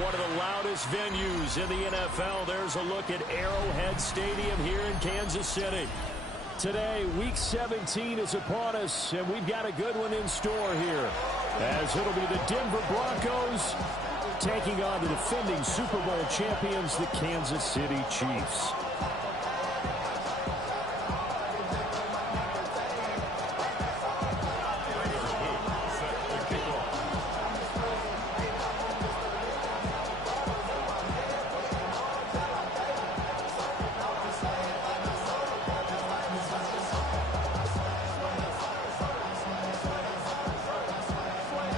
one of the loudest venues in the NFL. There's a look at Arrowhead Stadium here in Kansas City. Today, Week 17 is upon us, and we've got a good one in store here, as it'll be the Denver Broncos taking on the defending Super Bowl champions, the Kansas City Chiefs.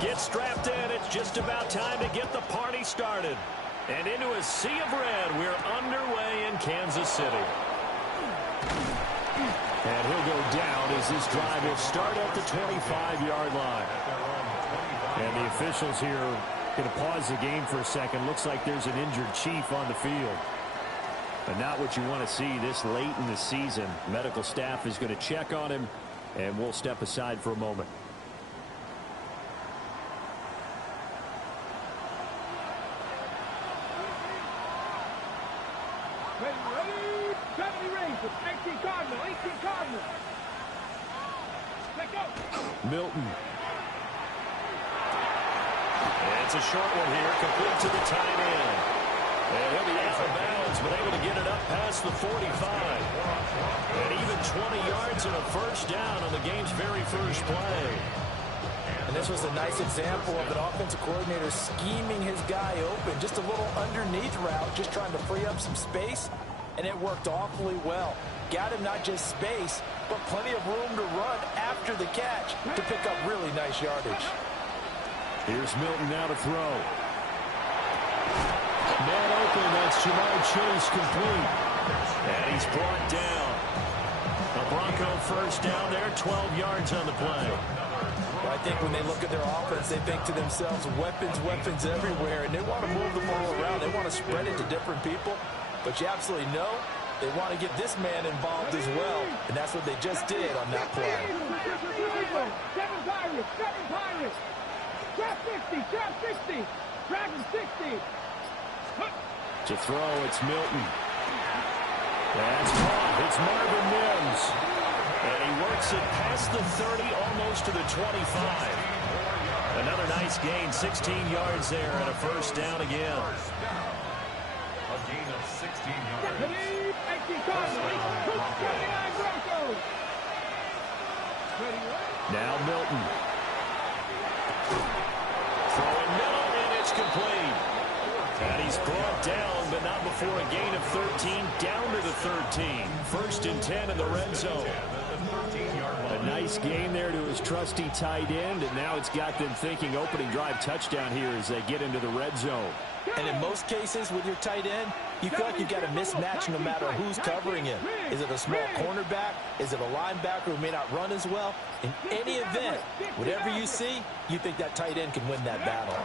Get strapped in. It's just about time to get the party started. And into a sea of red, we're underway in Kansas City. And he'll go down as this drive will start at the 25-yard line. And the officials here going to pause the game for a second. Looks like there's an injured Chief on the field. But not what you want to see this late in the season. Medical staff is going to check on him, and we'll step aside for a moment. Ready, 70 rings with 18 Cardinal, 18 Cardinal. Let go. Milton. It's a short one here, complete to the tight end. And he'll be out of bounds, but able to get it up past the 45. And even 20 yards and a first down on the game's very first play. And this was a nice example of an offensive coordinator scheming his guy open. Just a little underneath route, just trying to free up some space. And it worked awfully well. Got him not just space, but plenty of room to run after the catch to pick up really nice yardage. Here's Milton now to throw. Man open, that's Ja'Marr Chase complete. And he's brought down. A Bronco first down there, 12 yards on the play. I think when they look at their offense, they think to themselves, weapons, weapons everywhere, and they want to move the ball around. They want to spread it to different people, but you absolutely know they want to get this man involved as well, and that's what they just did on that play. Seven Pirates. Trap 50, trap 60, Dragon 60. To throw, it's Milton. That's caught. It's Marvin Mims. And he works it past the 30, almost to the 25. Another nice gain, 16 yards there, and a first down again. A gain of 16 yards. Now Milton. Throwing middle, and it's complete. And he's brought down, but not before a gain of 13, down to the 13. First and 10 in the red zone. A nice gain there to his trusty tight end, and now it's got them thinking opening drive touchdown here as they get into the red zone. And in most cases with your tight end, you feel like you've got a mismatch no matter who's covering him. Is it a small cornerback? Is it a linebacker who may not run as well? In any event, whatever you see, you think that tight end can win that battle.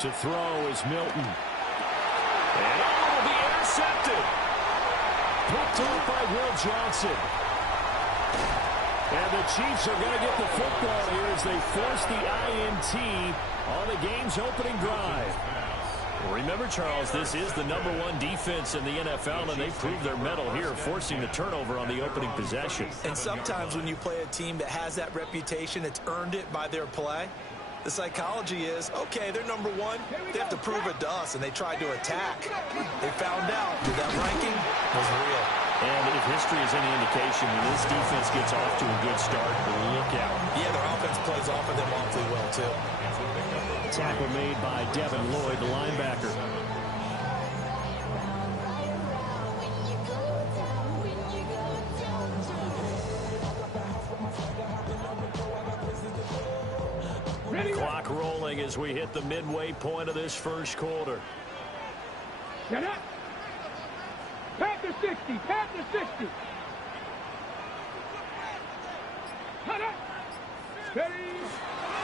To throw is Milton. And it'll be intercepted. Picked off by Will Johnson. And the Chiefs are going to get the football here as they force the INT on the game's opening drive. Remember, Charles, this is the #1 defense in the NFL, and they proved their mettle here, forcing the turnover on the opening possession. And sometimes when you play a team that has that reputation, it's earned it by their play. The psychology is, okay, they're #1. They have to prove it to us, and they tried to attack. They found out that that ranking was real. And if history is any indication, when this defense gets off to a good start, look out. Yeah, their offense plays off of them awfully well, too. Tackle made by Devin Lloyd, the linebacker. Clock rolling as we hit the midway point of this first quarter. Shut up. Panther 60, Panther 60. Cut up. Steady.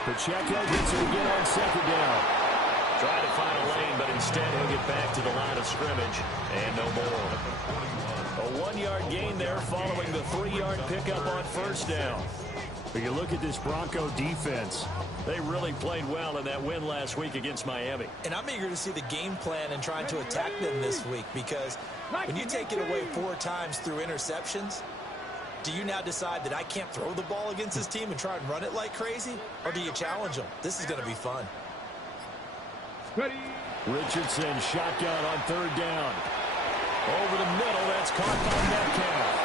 Pacheco gets it again on second down. Trying to find a lane, but instead he'll get back to the line of scrimmage, and no more. A 1-yard gain there following the 3-yard pickup on first down. But you look at this Bronco defense. They really played well in that win last week against Miami. And I'm eager to see the game plan and trying to attack them this week, because when you take it away 4 times through interceptions, do you now decide that I can't throw the ball against this team and try and run it like crazy? Or do you challenge them? This is going to be fun. Ready. Richardson shotgun on 3rd down. Over the middle, that's caught by Metcalf.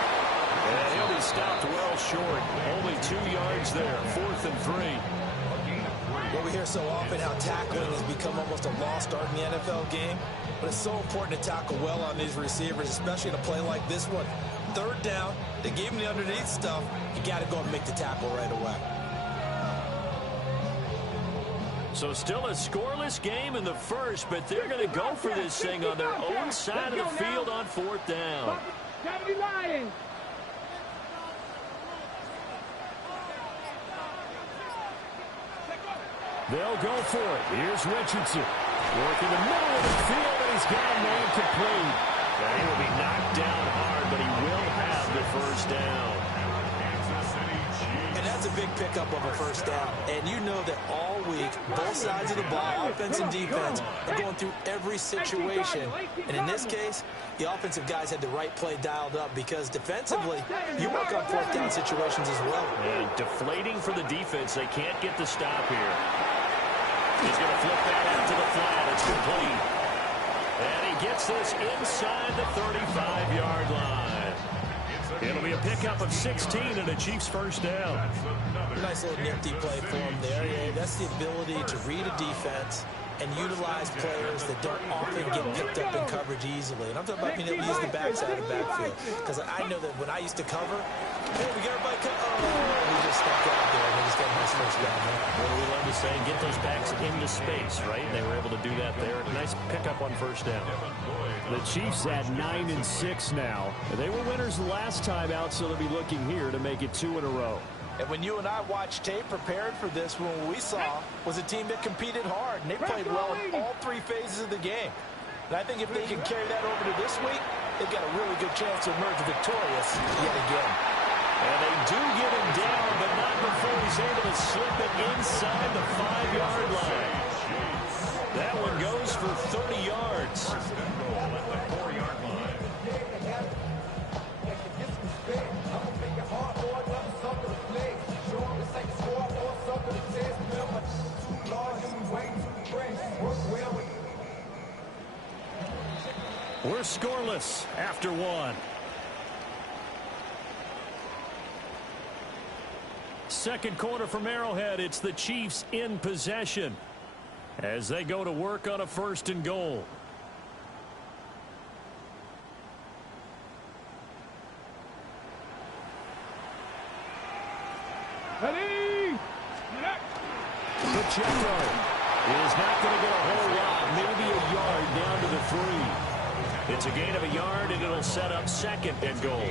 And he'll be stopped well short. Only 2 yards there, 4th and 3. Well, we hear so often how tackling has become almost a lost art in the NFL game, but it's so important to tackle well on these receivers, especially in a play like this one. 3rd down, they gave him the underneath stuff. You got to go and make the tackle right away. So still a scoreless game in the first, but they're going to go for this thing on their own side of the field on 4th down. 70 Lions. They'll go for it. Here's Richardson. Working the middle of the field, and he's got a man complete. And he will be knocked down hard, but he will have the 1st down. And that's a big pickup of a 1st down. And you know that all week, both sides of the ball, offense and defense, are going through every situation. And in this case, the offensive guys had the right play dialed up, because defensively, you work on 4th down situations as well. And deflating for the defense. They can't get the stop here. He's going to flip that out to the flat. It's complete. And he gets this inside the 35-yard line. It'll be a pickup of 16 and a Chiefs 1st down. Nice little nifty play for him there. Yeah, that's the ability to read a defense and utilize players that don't often get picked up in coverage easily. And I'm talking about being able to use the backside of the backfield. Because I know that when I used to cover, hey, we got everybody he just stepped out there and he just got a nice 1st down there. What do we love to say? Get those backs into space, right? They were able to do that there. Nice pickup on 1st down. The Chiefs at 9-6 now. They were winners the last time out, so they'll be looking here to make it 2 in a row. And when you and I watched tape prepared for this one, what we saw was a team that competed hard, and they played well in all 3 phases of the game. And I think if they can carry that over to this week, they've got a really good chance to emerge victorious yet again. And they do get him down, but not before he's able to slip it inside the 5-yard line. That one goes for 30 yards. We're scoreless after 1. Second quarter from Arrowhead. It's the Chiefs in possession as they go to work on a 1st and goal. Ready. Pacheco is not going to get a whole lot, maybe a yard down to the 3. It's a gain of a yard, and it'll set up 2nd and goal.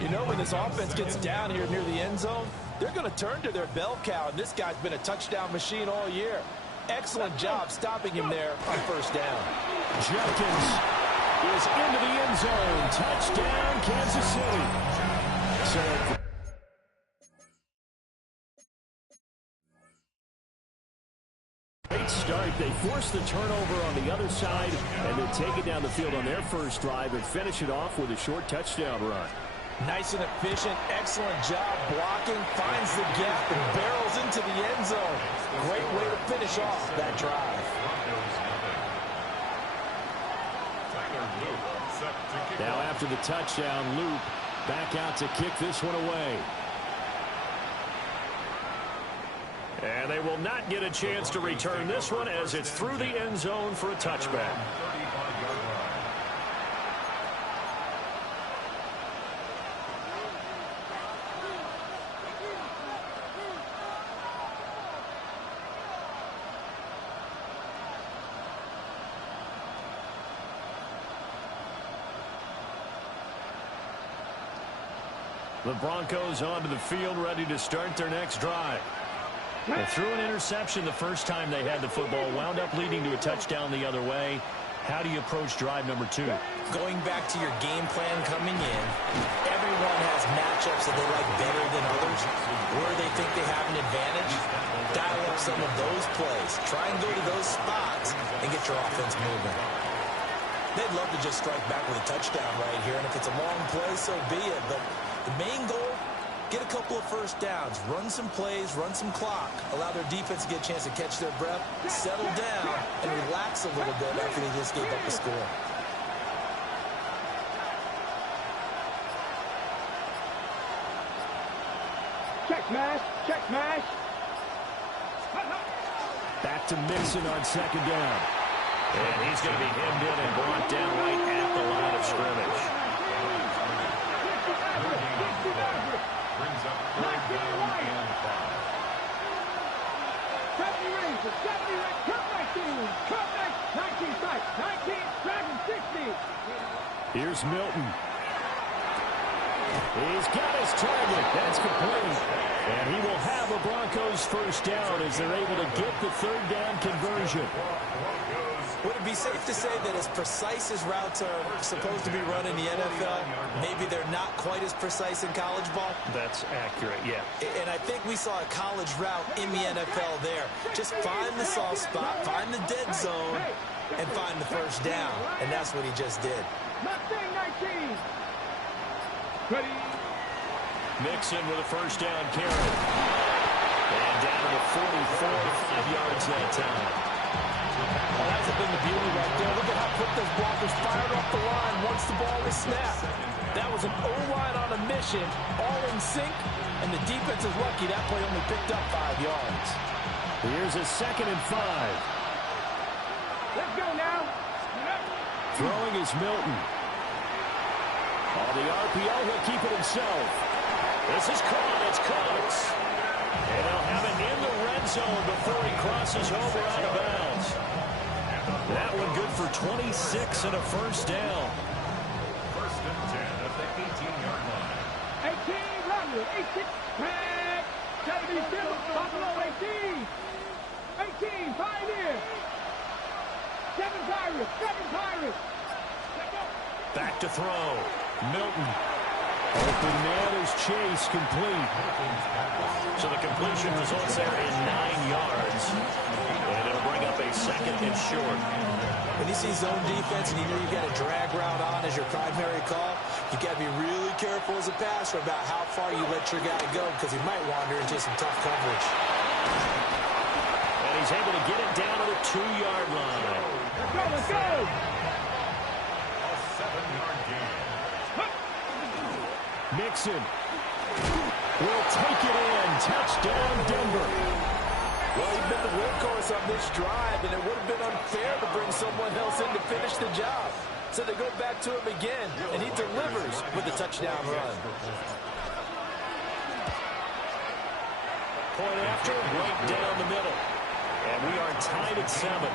You know, when this offense gets down here near the end zone, they're going to turn to their bell cow, and this guy's been a touchdown machine all year. Excellent job stopping him there on 1st down. Jenkins is into the end zone. Touchdown, Kansas City. So great start. They force the turnover on the other side and then take it down the field on their 1st drive and finish it off with a short touchdown run. Nice and efficient, excellent job blocking, finds the gap and barrels into the end zone. Great way to finish off that drive. Now after the touchdown, Loop back out to kick this one away. And they will not get a chance to return this one as it's through the end zone for a touchback. The Broncos onto the field, ready to start their next drive. They threw an interception the first time they had the football, wound up leading to a touchdown the other way. How do you approach drive number 2? Going back to your game plan coming in, everyone has matchups that they like better than others, where they think they have an advantage. Dial up some of those plays. Try and go to those spots and get your offense moving. They'd love to just strike back with a touchdown right here, and if it's a long play, so be it. But the main goal, get a couple of first downs, run some plays, run some clock, allow their defense to get a chance to catch their breath, settle down, and relax a little bit after they just gave up the score. Check smash, check smash. Back to Mixon on second down. And he's going to be hemmed in and brought down right at the line of scrimmage. Brings up third down and 5. 70 rings, 70 rings, cut 19, cut 19 strike, 19, dragon 60. Here's Milton. He's got his target. That's complete. And he will have a Broncos first down as they're able to get the third down conversion. Would it be safe to say that as precise as routes are supposed to be run in the NFL, maybe they're not quite as precise in college ball? That's accurate, yeah. And I think we saw a college route in the NFL there. Just find the soft spot, find the dead zone, and find the first down. And that's what he just did. Mustang 19. Ready. Mixon with a first down carry. And down to the 44, 5 yards that time. Well, that's been the beauty right there. Look at how quick those blockers fired off the line once the ball was snapped. That was an O-line on a mission, all in sync, and the defense is lucky that play only picked up 5 yards. Here's a 2nd and 5. Let's go now. Throwing is Milton. On the RPO, he'll keep it himself. This is caught. It's Coates. And they'll have it in the red zone before he crosses over out of bounds. That one good for 26 and a first down. First and 10 at the 18-yard line. 18, Romney, 18, back, 77, Buffalo 18, 18, Pioneer, 7 Pirates, 7 Pirates. Back to throw. Milton. Open man is Chase, complete. So the completion results there in 9 yards. And it'll bring up a 2nd and short. When you see zone defense and you know you've got a drag route on as your primary call, you've got to be really careful as a passer about how far you let your guy go because he might wander into some tough coverage. And he's able to get it down to the 2-yard line. Let's go, let's go. A 7-yard gain. Mixon will take it in. Touchdown, Denver. Well, he's been the workhorse on this drive, and it would have been unfair to bring someone else in to finish the job. So they go back to him again, and he delivers with a touchdown run. Point after, right down the middle. And we are tied at 7.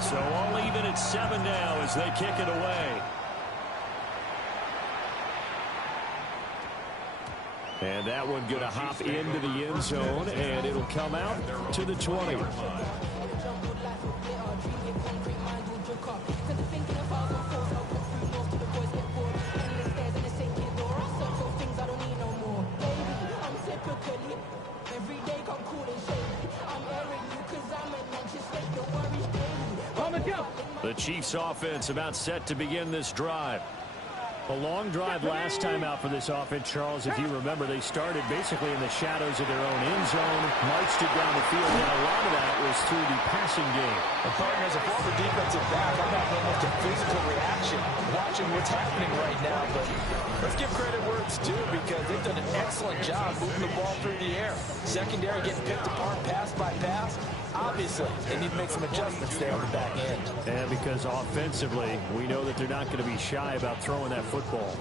So all even at 7 now as they kick it away. And that one going to hop into the end zone, and it'll come out to the 20. The Chiefs offense about set to begin this drive. A long drive last time out for this offense, Charles. If you remember, they started basically in the shadows of their own end zone, marched it down the field, and a lot of that was through the passing game. And partner, as a former defensive back, I'm having almost a physical reaction watching what's happening right now. But let's give credit where it's due because they've done an excellent job moving the ball through the air. Secondary getting picked apart pass by pass. Obviously, they need to make some adjustments there on the back end. And because offensively, we know that they're not going to be shy about throwing that football.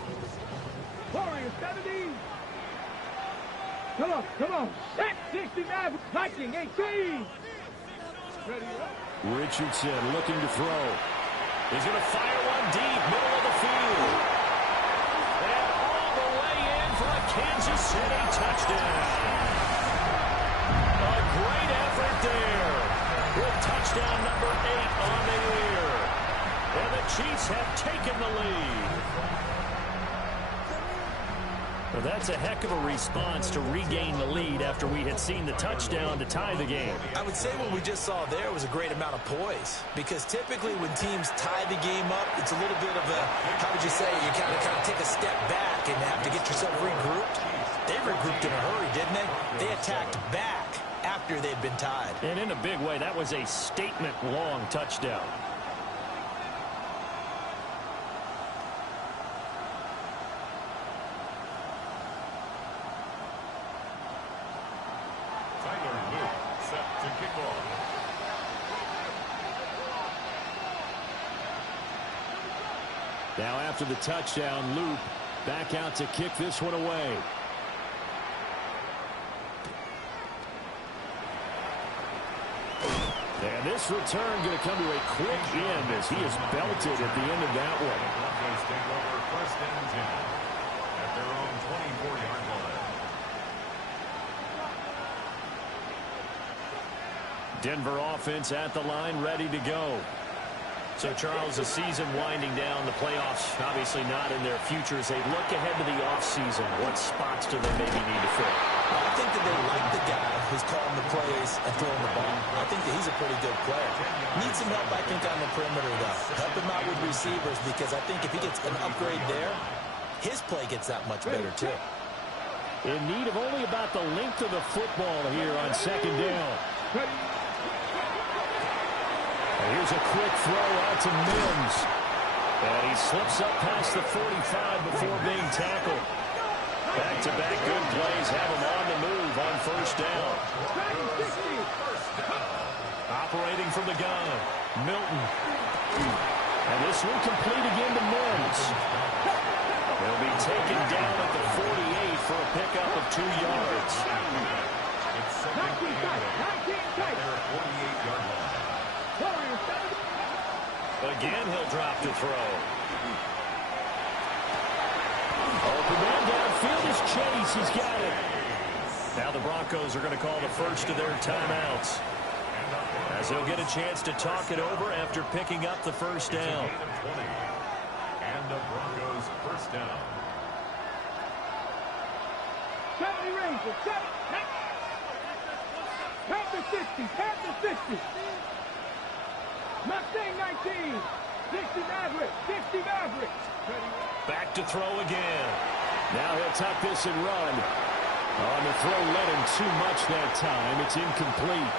Warriors 70. Come on. Set 69, Viking 18. Ready up. Richardson looking to throw. He's going to fire one deep, middle of the field. And all the way in for a Kansas City touchdown. A great effort there. With touchdown number 8 on the year. And the Chiefs have taken the lead. Well, that's a heck of a response to regain the lead after we had seen the touchdown to tie the game. I would say what we just saw there was a great amount of poise, because typically when teams tie the game up, it's a little bit of a, how would you say, you kind of take a step back and have to get yourself regrouped. They regrouped in a hurry, didn't they? They attacked back after they'd been tied. And in a big way, that was a statement-long touchdown. Now after the touchdown, Luke back out to kick this one away. And this return going to come to a quick end as he is belted at the end of that one. Broncos take over 1st and 10 at their own 24-yard line. Denver offense at the line, ready to go. So, Charles, the season winding down, the playoffs obviously not in their future. As they look ahead to the offseason, what spots do they maybe need to fill? I think that they like the guy who's calling the plays and throwing the ball. I think that he's a pretty good player. Needs some help, I think, on the perimeter, though. Help him out with receivers, because I think if he gets an upgrade there, his play gets that much better, too. In need of only about the length of the football here on 2nd down. Here's a quick throw out to Mims. And he slips up past the 45 before being tackled. Back-to-back good plays have him on the move on 1st down. Operating from the gun, Milton. And this one complete again to Mims. He'll be taken down at the 48 for a pickup of 2 yards. It's 2nd and 8 at their 48-yard line. Again, he'll drop to throw. Open man downfield is Chase. He's got it. Now the Broncos are going to call the first of their timeouts, as they'll get a chance to talk it over after picking up the 1st down. And the Broncos 1st down. 70 Rangers, 7. Panther 60, Panther 60. Mustang 19, 60 Mavericks, 60 Mavericks. Back to throw again. Now he'll tuck this and run. On the throw, led him too much that time. It's incomplete.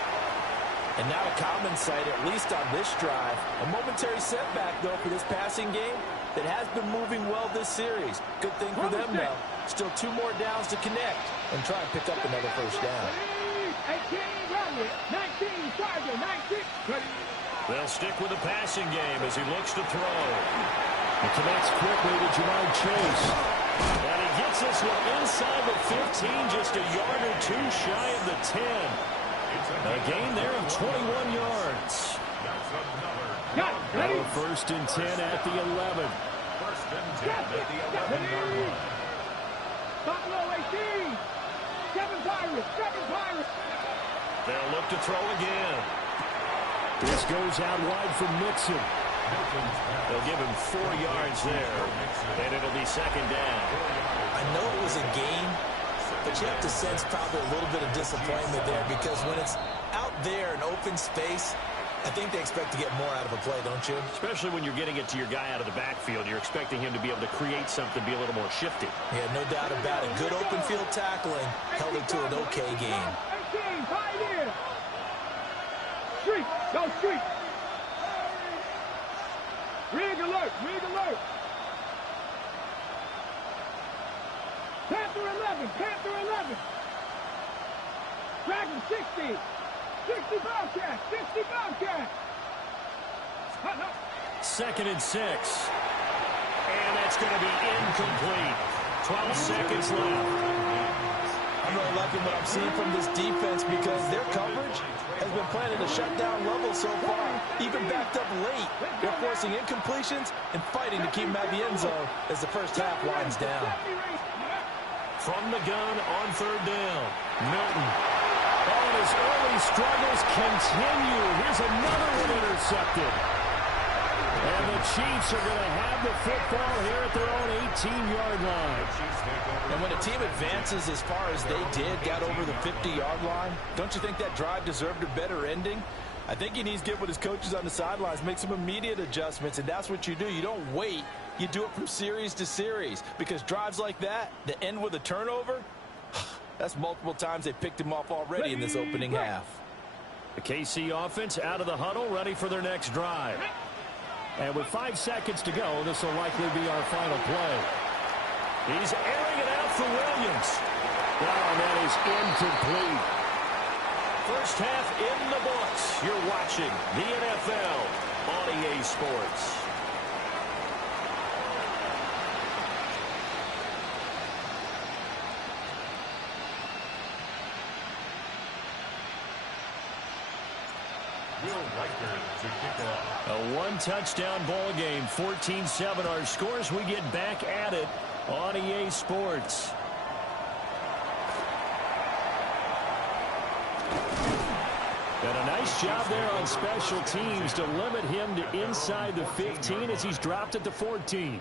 And not a common sight, at least on this drive. A momentary setback, though, for this passing game that has been moving well this series. Good thing for them, though. Still 2 more downs to connect and try and pick up another 1st down. 18 Roderick, 19 Charger, 19. They'll stick with the passing game as he looks to throw. He connects quickly to Jamar Chase. And he gets this one inside the 15, just a yard or 2 shy of the 10. A gain there of 21 yards. Now 1st and 10 at the 11. 1st and 10 at the 11-yard line. Buffalo 18. 7 Pirates, 7 Pirates. They'll look to throw again. This goes out wide for Mixon. They'll give him 4 yards there, and it'll be 2nd down. I know it was a gain, but you have to sense probably a little bit of disappointment there, because when it's out there in open space, I think they expect to get more out of a play, don't you? Especially when you're getting it to your guy out of the backfield. You're expecting him to be able to create something, be a little more shifty. Yeah, no doubt about it. Good open field tackling held it to an okay game. 18, Pioneer. Street, go Street. Rig alert, rig alert. Panther 11, Panther 11. Dragon 60. 60 Bobcat, 60 Bobcat. 2nd and 6. And that's going to be incomplete. 12 seconds left. I'm really liking what I'm seeing from this defense, because their coverage has been playing at a shutdown level so far. Even backed up late, they're forcing incompletions and fighting to keep them at the end zone as the 1st half winds down. from the gun on third down. Milton. Oh, and his early struggles continue. Here's another one intercepted. And the Chiefs are going to have the football here at their own 18-yard line. And when a team advances as far as they did, got over the 50-yard line, don't you think that drive deserved a better ending? I think he needs to get with his coaches on the sidelines, make some immediate adjustments, and that's what you do. You don't wait. You do it from series to series, because drives like that end with a turnover, that's multiple times they picked him off already in this opening half. The KC offense out of the huddle, ready for their next drive. And with 5 seconds to go, this will likely be our final play. He's airing it out for Williams. Oh, that is incomplete. First half in the books. You're watching the NFL on EA Sports. A one-touchdown ball game, 14-7 our scores. We get back at it on EA Sports. And a nice job there on special teams to limit him to inside the 15 as he's dropped at the 14.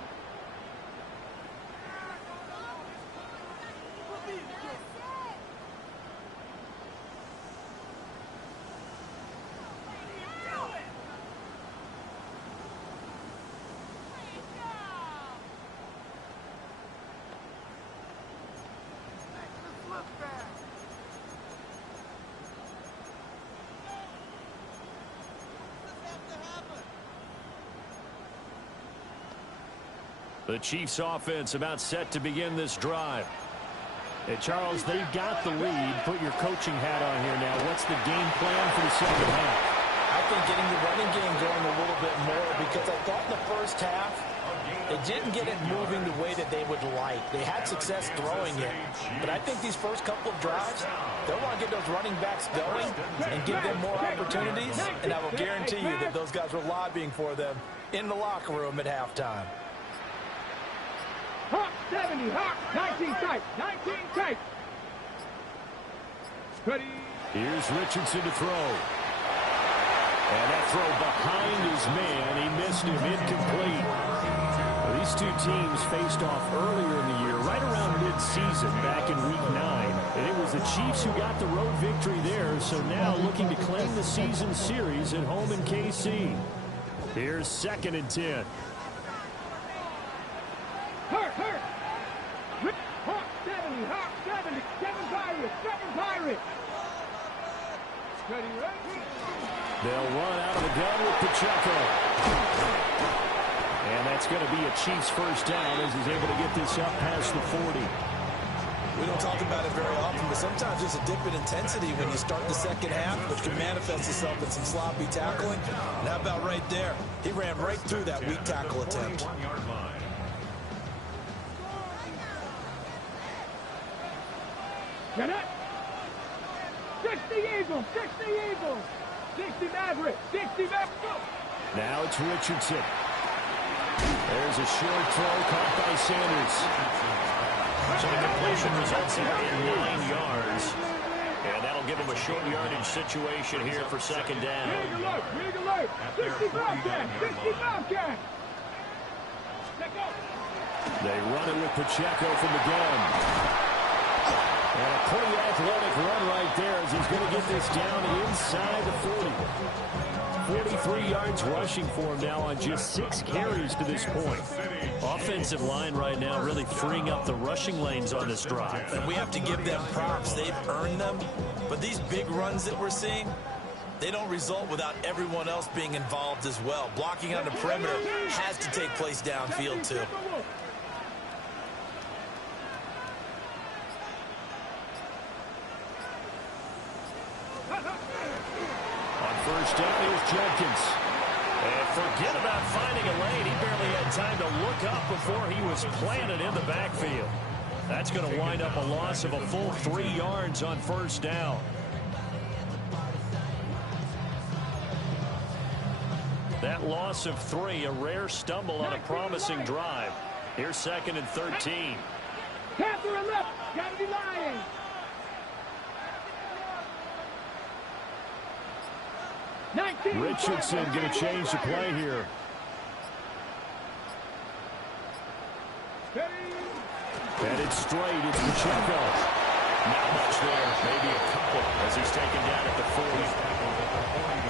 The Chiefs offense about set to begin this drive. And Charles, they've got the lead. Put your coaching hat on here now. What's the game plan for the second half? I think getting the running game going a little bit more, because I thought in the first half they didn't get it moving the way that they would like. They had success throwing it, but I think these first couple of drives, they'll want to get those running backs going and give them more opportunities, and I will guarantee you that those guys were lobbying for them in the locker room at halftime. Hawk 70, Hawk 19 tight, 19 tight. Ready. Here's Richardson to throw. And that throw behind his man. He missed him, incomplete. Well, these two teams faced off earlier in the year, right around mid-season, back in Week 9. And it was the Chiefs who got the road victory there, so now looking to claim the season series at home in KC. Here's 2nd and 10. Hurt. Hawk 70, Hawk 70, 7 Pirates. Ready, ready. They'll run out of the gun with Pacheco. And that's going to be a Chiefs first down as he's able to get this up past the 40. We don't talk about it very often, but sometimes there's a dip in intensity when you start the second half, which can manifest itself in some sloppy tackling. And how about right there? He ran right through that weak tackle attempt. Get it. 60 Eagles, 60 Eagles. 60 Maverick, 60 Maverick. Now it's Richardson. There's a short throw caught by Sanders. So the completion results in 9 yards. And that'll give him a short yardage situation here for second down. Big alert. 60 Bobcat, 60 Bobcat. They run it with Pacheco from the gun. And a pretty athletic run right there as he's going to get this down inside the 40. 43 yards rushing for him now on just 6 carries to this point. Offensive line right now really freeing up the rushing lanes on this drive. And we have to give them props. They've earned them. But these big runs that we're seeing, they don't result without everyone else being involved as well. Blocking on the perimeter has to take place downfield too. First down, here's Jenkins. And forget about finding a lane. He barely had time to look up before he was planted in the backfield. That's going to wind up a loss of a full 3 yards on first down. That loss of 3, a rare stumble on a promising drive. Here's 2nd and 13. Catherine left. Gotta be lying. Richardson going to change the play here. Headed straight, it's Pacheco. Not much there, maybe a couple as he's taken down at the 40.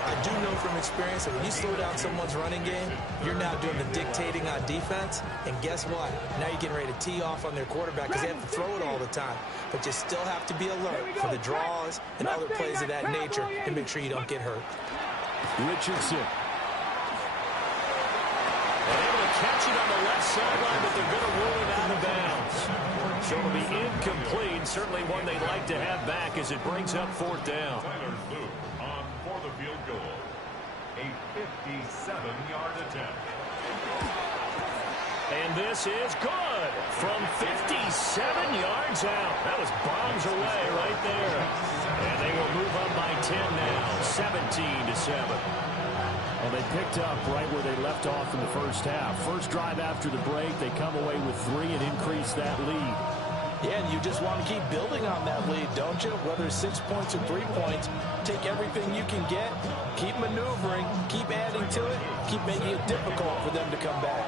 I do know from experience that when you slow down someone's running game, you're now doing the dictating on defense. And guess what? Now you're getting ready to tee off on their quarterback because they have to throw it all the time. But you still have to be alert for the draws and other plays of that nature and make sure you don't get hurt. Richardson. Able to catch it on the left sideline, but they're going to rule it out of bounds. So it'll be incomplete. Certainly one they'd like to have back as it brings up fourth down. Tyler Luke on for the field goal. A 57-yard attempt. And this is good from 57 yards out. That was bombs away right there. And they will move up by 10 now, 17-7. Well, they picked up right where they left off in the first half. First drive after the break, they come away with 3 and increase that lead. Yeah, and you just want to keep building on that lead, don't you? Whether it's 6 points or 3 points, take everything you can get, keep maneuvering, keep adding to it, keep making it difficult for them to come back.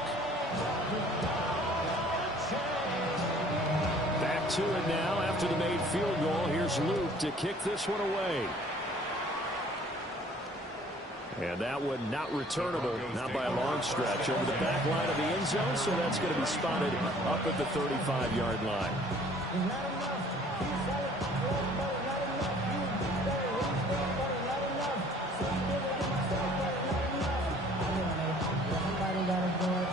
Back to it now after the made field goal. Here's Luke to kick this one away. And that one not returnable, not by a long stretch, over the back line of the end zone, so that's going to be spotted up at the 35-yard line.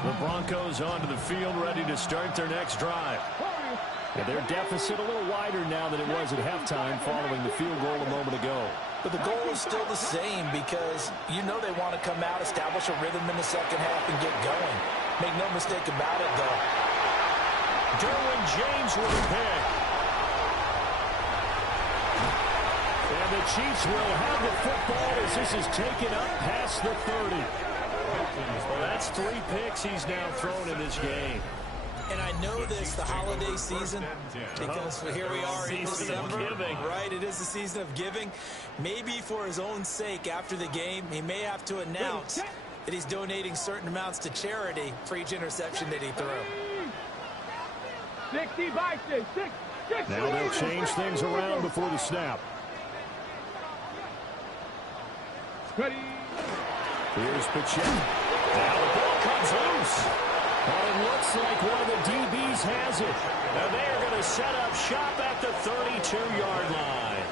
The Broncos onto the field, ready to start their next drive. And their deficit a little wider now than it was at halftime following the field goal a moment ago. But the goal is still the same because you know they want to come out, establish a rhythm in the second half, and get going. Make no mistake about it, though. Derwin James with a pick. And the Chiefs will have the football as this is taken up past the 30. Well, that's 3 picks he's now thrown in this game. And I know this, the holiday season, because here we are in December, right? It is the season of giving. Maybe for his own sake, after the game, he may have to announce that he's donating certain amounts to charity for each interception that he threw. 60 by 6. Now they'll change things around before the snap. Ready. Here's Pacheco. Now the ball comes loose. But it looks like one of the DBs has it. Now they are going to set up shop at the 32-yard line.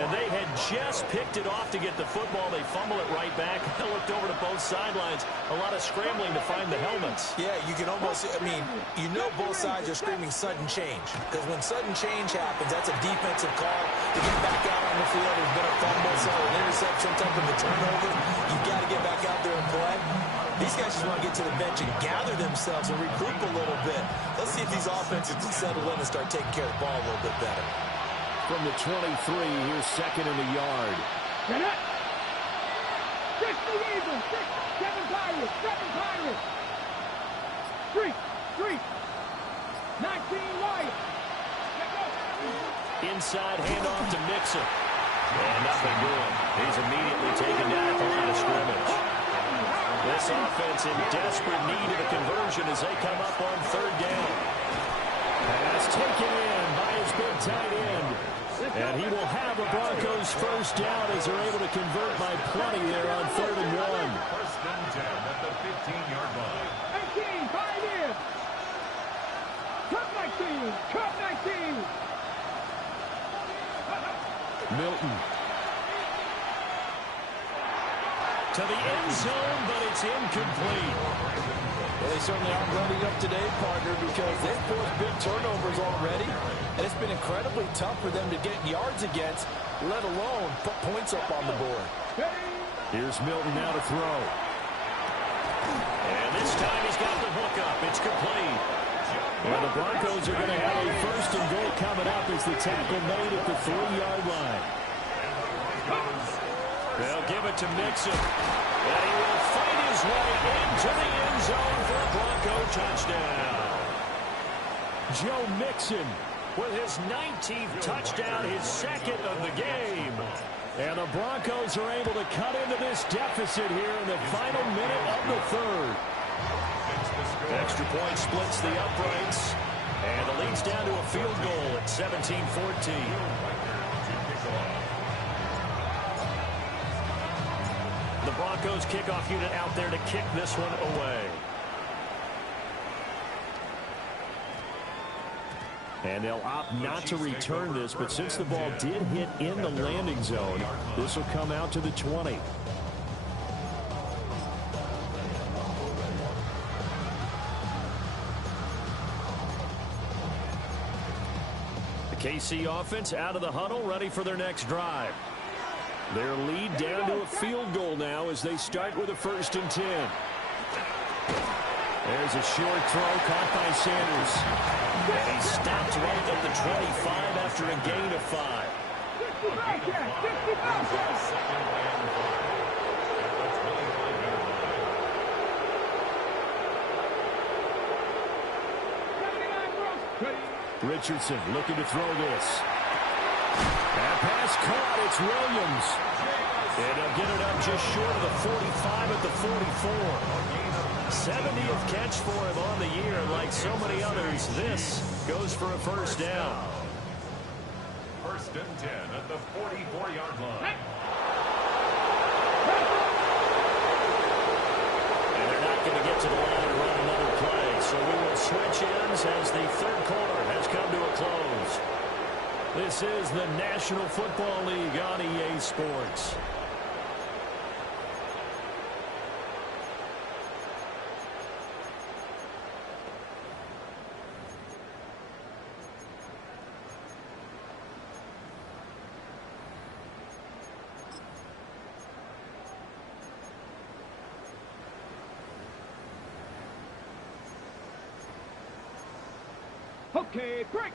And they had just picked it off to get the football. They fumble it right back. They looked over to both sidelines. A lot of scrambling to find the helmets. Yeah, you can almost, I mean, you know both sides are screaming sudden change. Because when sudden change happens, that's a defensive call to get back out on the field. There's been a fumble, so an interception, some type of a turnover. You've got to get back out there and play. These guys just want to get to the bench and gather themselves and regroup a little bit. Let's see if these offenses can settle in and start taking care of the ball a little bit better. From the 23, here's second and a yard. Get it. 6 the Eagles. 7 Pirates. 7 Pirates. 3. 19 Lions. Inside handoff to Mixon. And nothing doing. He's immediately taken down at the line of scrimmage. This offense in desperate need of a conversion as they come up on 3rd down. Pass taken in by his big tight end. And he will have the Broncos first down as they're able to convert by plenty there on 3rd and 1. First and 10 at the 15-yard line. 18, 5 in. Cup 19. Cup 19. Milton. To the end zone, but it's incomplete. Well, they certainly aren't running up today, partner, because they've forced big turnovers already, and it's been incredibly tough for them to get yards against, let alone put points up on the board. Here's Milton now to throw. And this time he's got the hook up. It's complete. And the Broncos are going to have a first and goal coming up as the tackle made at the 3-yard line. They'll give it to Mixon. And he will fight his way into the end zone for a Bronco touchdown. Joe Mixon with his 19th touchdown, his second of the game. And the Broncos are able to cut into this deficit here in the final minute of the third. Extra point splits the uprights. And the lead's down to a field goal at 17-14. The Broncos kickoff unit out there to kick this one away. And they'll opt not to return this, but since the ball did hit in the landing zone, this will come out to the 20. The KC offense out of the huddle, ready for their next drive. Their lead down to a field goal now as they start with a 1st and 10. There's a short throw caught by Sanders. And he stopped right at the 25 after a gain of 5. Richardson looking to throw this. That pass caught. It's Williams. And he'll get it up just short of the 45 at the 44. 70th catch for him on the year. Like so many others, this goes for a 1st down. 1st and 10 at the 44-yard line. And they're not going to get to the line and run another play. So we will switch ends as the third quarter has come to a close. This is the National Football League on EA Sports. Okay, break.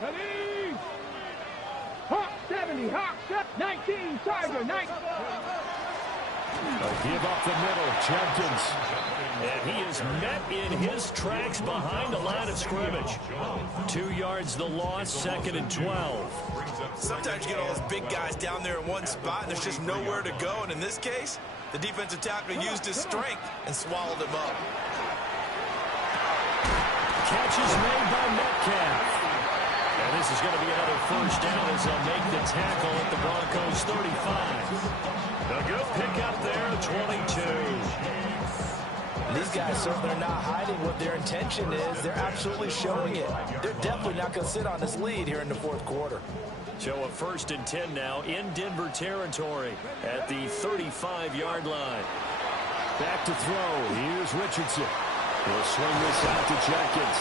Ready? Hawk 70, Hawk 19, Tiger 19. They'll give up the middle. Jenkins. And he is met in his tracks behind the line of scrimmage. 2 yards the loss, 2nd and 12. Sometimes you get all those big guys down there in one spot, and there's just nowhere to go. And in this case, the defensive tackle used his strength and swallowed him up. Catch is made by Metcalf. And this is going to be another 1st down as they'll make the tackle at the Broncos 35. A good pickup there, 22. These guys certainly are not hiding what their intention is. They're absolutely showing it. They're definitely not going to sit on this lead here in the 4th quarter. So a 1st and 10 now in Denver territory at the 35-yard line. Back to throw. Here's Richardson. He'll swing this out to Jenkins.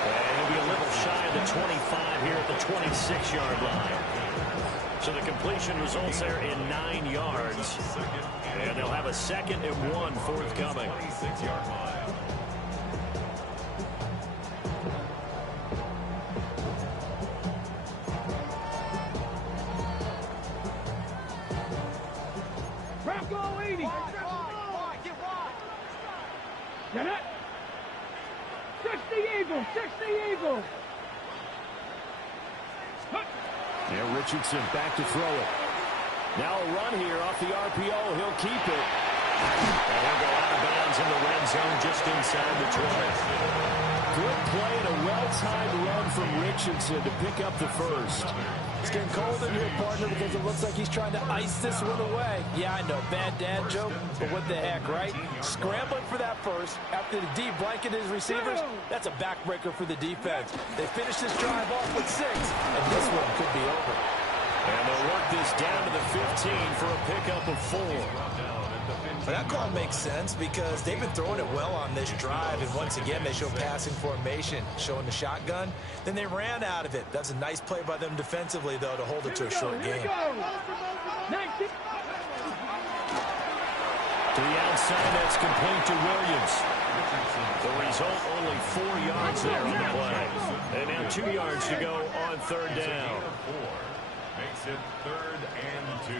And he'll be a little shy of the 25 here at the 26-yard line. So the completion results there in 9 yards. And they'll have a 2nd and 1 forthcoming. 26-yard line. Bronco 80. Get it. 60 Eagles, 60 Eagles. Now Richardson back to throw it. Now a run here off the RPO. He'll keep it. And he'll go out of bounds in the red zone just inside the 20. Good play and a well-timed run from Richardson to pick up the 1st. It's getting cold in here, partner, because it looks like he's trying to ice this one away. Yeah, I know, bad dad joke, but what the heck, right? Scrambling for that 1st after the deep blanket his receivers, that's a backbreaker for the defense. They finished this drive off with 6, and this one could be over. And they'll work this down to the 15 for a pickup of 4. Well, that call makes sense because they've been throwing it well on this drive, and once again they show passing formation, showing the shotgun. Then they ran out of it. That's a nice play by them defensively, though, to hold it to a short game. To the outside, that's complete to Williams. The result, only 4 yards there on the play. And now 2 yards to go on 3rd down. Makes it 3rd and 2.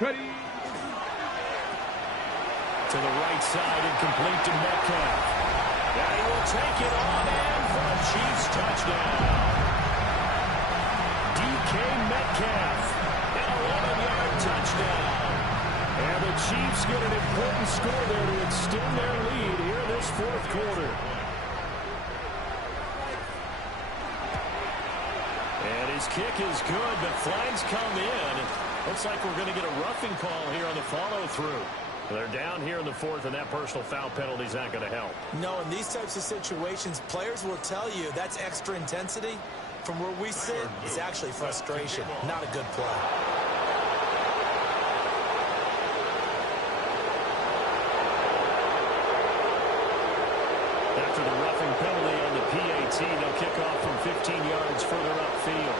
Ready. To the right side and complete to Metcalf. And he will take it on in for a Chiefs touchdown. DK Metcalf, an 11-yard touchdown. And the Chiefs get an important score there to extend their lead here in this fourth quarter. And his kick is good, but flags come in. Looks like we're going to get a roughing call here on the follow-through. They're down here in the fourth, and that personal foul penalty is not going to help. No, in these types of situations, players will tell you that's extra intensity. From where we sit, it's actually frustration, not a good play. After the roughing penalty on the PAT, they'll kick off from 15 yards further upfield.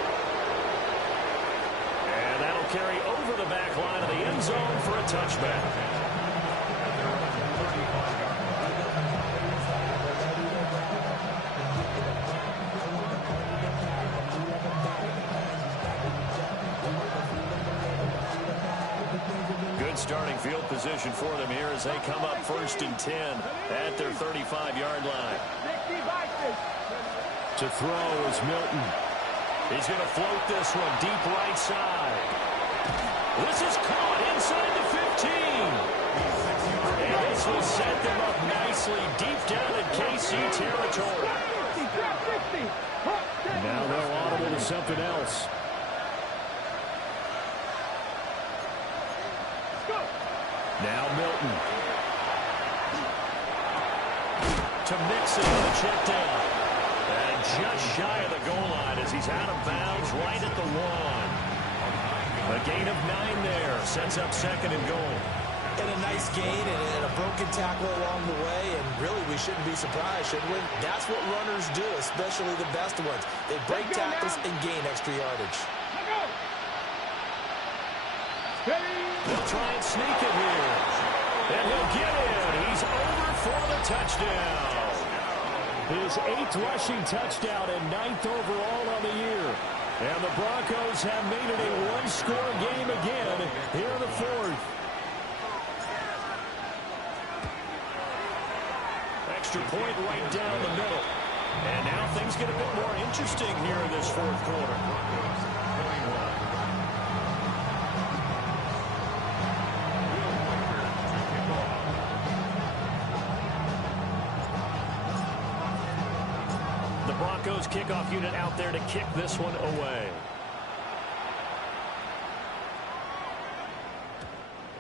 And that'll carry over the back line of the end zone for a touchback. Starting field position for them here as they come up 1st and 10 at their 35-yard line. To throw is Milton. He's going to float this one deep right side. This is caught inside the 15. And this will set them up nicely deep down in KC territory. Now they'll audible to something else. Now Milton. To Mixon on the check down. And just shy of the goal line as he's out of bounds right at the 1. A gain of 9 there. Sets up 2nd and goal. And a nice gain and a broken tackle along the way. And really, we shouldn't be surprised, should we? That's what runners do, especially the best ones. They break tackles and gain extra yardage. They'll try and sneak it here. And he'll get in. He's over for the touchdown. His 8th rushing touchdown and 9th overall on the year. And the Broncos have made it a one-score game again here in the 4th. Extra point right down the middle. And now things get a bit more interesting here in this 4th quarter. Broncos kickoff unit out there to kick this one away.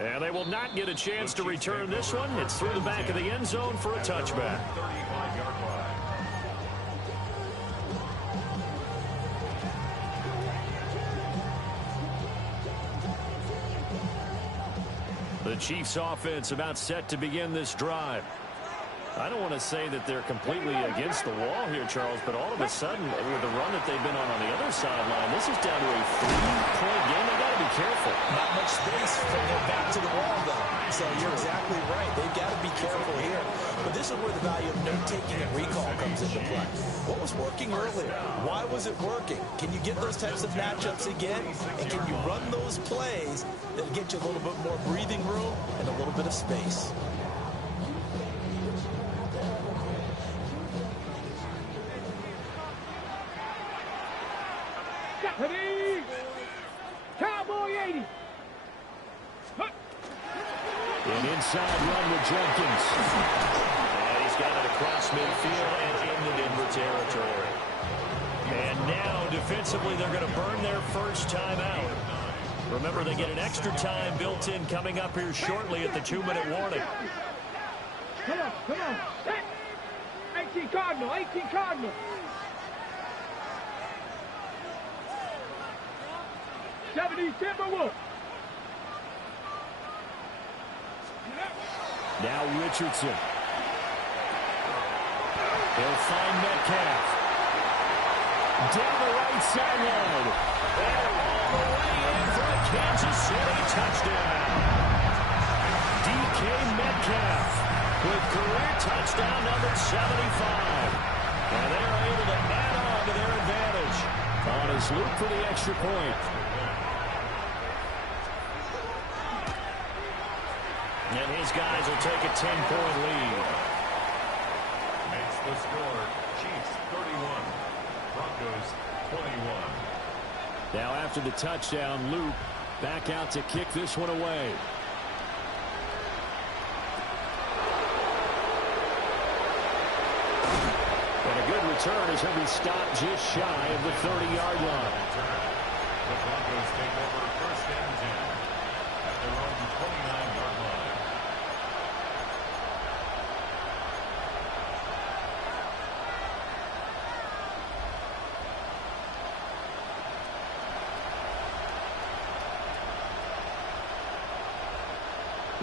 And they will not get a chance to return this one. It's through the back of the end zone for a touchback. The Chiefs offense about set to begin this drive. I don't want to say that they're completely against the wall here, Charles, but all of a sudden, with the run that they've been on the other sideline, this is down to a 3-point game. They've got to be careful. Not much space from their back to the wall, though. So you're exactly right. They've got to be careful here. But this is where the value of note-taking and recall comes into play. What was working earlier? Why was it working? Can you get those types of matchups again? And can you run those plays that get you a little bit more breathing room and a little bit of space? Cowboy 80. An inside run with Jenkins. And he's got it across midfield and into Denver territory. And now, defensively, they're going to burn their first timeout. Remember, they get an extra time built in coming up here shortly at the 2-minute warning. Come on. 18 Cardinal. 18 Cardinal. Timberwolf. Now Richardson. He'll find Metcalf. Down the right sideline. And all the way in for a Kansas City touchdown. DK Metcalf with career touchdown number 75. And they're able to add on to their advantage on his loop for the extra point. And his guys will take a 10-point lead. Makes the score Chiefs 31, Broncos 21. Now after the touchdown, Luke back out to kick this one away. And a good return as he'll be stopped just shy of the 30-yard line. The Broncos take over first and 10 at their own 29-yard line.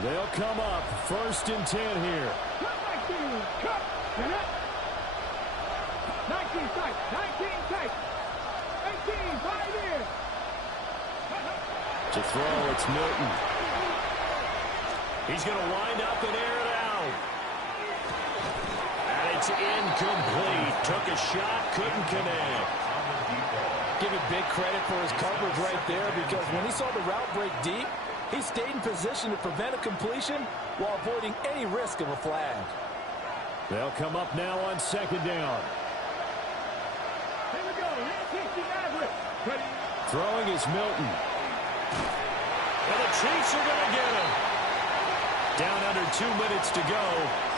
They'll come up first and 10 here. 19 tight, 19 tight, 18, 5 here. To throw, it's Milton. He's going to wind up and air it out. And it's incomplete. Took a shot, couldn't connect. Give him big credit for his coverage right there, because when he saw the route break deep, he stayed in position to prevent a completion while avoiding any risk of a flag. They'll come up now on second down. Here we go, Throwing is Milton. And the Chiefs are going to get him. Down under 2 minutes to go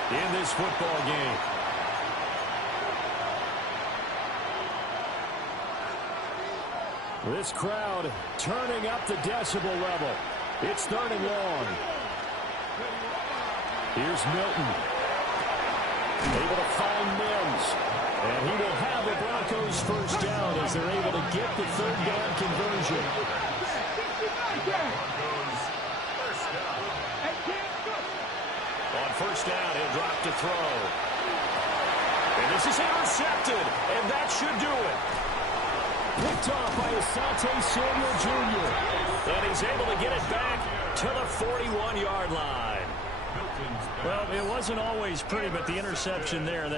in this football game. This crowd turning up the decibel level. It's third and long. Here's Milton. Able to find Mims. And he will have the Broncos first down as they're able to get the third down conversion. On first down, he'll drop to throw. And this is intercepted, and that should do it. Picked off by Asante Samuel Jr. And he's able to get it back to the 41-yard line. Well, it wasn't always pretty, but the interception there, that